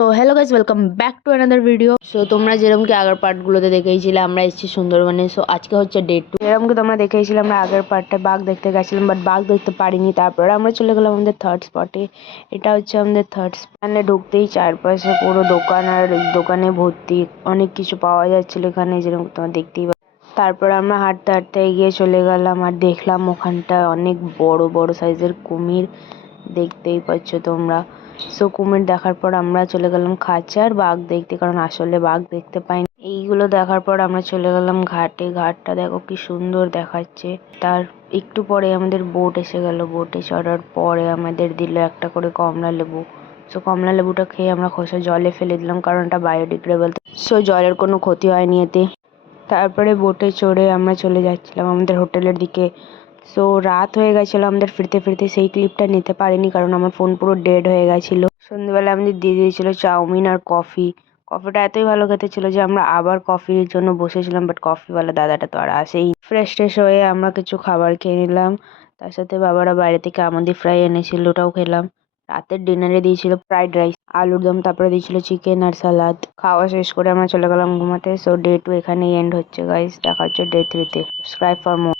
তো hello guys, welcome back to another video. So তোমরা যেরকম কি আগের পার্টগুলোতে দেখেইছিলে আমরা এসেছি সুন্দরবনে। সো আজকে হচ্ছে ডে 2। যেরকম কি তোমরা দেখেইছিলে আমরা আগের পার্টে বাঘ দেখতে গেছিলাম, বাট বাঘ দেখতে পারিনি। তারপরে আমরা চলে গেলাম আমাদের থার্ড স্পটে। এটা হচ্ছে আমাদের থার্ড স্পটে। ঢুকতেই চারপাশে পুরো দোকান, আর দোকানে ভর্তি অনেক কিছু পাওয়া যাচ্ছিল এখানে, যেরকম তোমরা দেখতেই। তারপর আমরা হাঁটতে হাঁটতে এগিয়ে চলে গেলাম আর দেখলাম ওখানটায় অনেক বড় বড় সাইজের কুমির, দেখতেই পাচ্ছ তোমরা। সো কুমির দেখার পর আমরা চলে গেলাম খাঁচার বাঘ দেখতে, কারণ আসলে বাঘ দেখতে পাইনি। এইগুলো দেখার পর আমরা চলে গেলাম ঘাটে। ঘাটটা দেখো কি সুন্দর দেখাচ্ছে। তার একটু পরে আমাদের বোট এসে গেল। বোটে চড়ার পরে আমাদের দিল একটা করে কমলা লেবু। সো কমলা লেবুটা খেয়ে আমরা খোসা জলে ফেলে দিলাম, কারণ এটা বায়োডিগ্রেডেবল। সো জলের কোনো ক্ষতি হয়নি এতে। তারপরে বোটে চড়ে আমরা চলে যাচ্ছিলাম আমাদের হোটেলের দিকে। সো রাত হয়ে গেছিলো আমাদের ফিরতে ফিরতে। সেই ক্লিপটা নিতে পারিনি কারণ আমার ফোন পুরো ডেড হয়ে গেছিলো। সন্ধ্যেবেলা আমাদের দিয়ে দিয়েছিল চাউমিন আর কফি। কফিটা এতই ভালো খেতে ছিল যে আমরা আবার কফির জন্য বসেছিলাম, বাট কফিওয়ালা দাদাটা তো আর আসেই। ফ্রেশ ট্রেশ হয়ে আমরা কিছু খাবার খেয়ে নিলাম। তার সাথে বাবারা বাইরে থেকে আমন্দি ফ্রাই এনেছিল, ওটাও খেলাম। রাতের ডিনারে দিয়েছিল ফ্রাইড রাইস, আলুর দম, তারপরে দিয়েছিল চিকেন আর সালাদ। খাওয়া শেষ করে আমরা চলে গেলাম ঘুমাতে। সো ডে 2 এখানেই এন্ড হচ্ছে গাইস। দেখা হচ্ছে ডে 3-তে। Subscribe for more.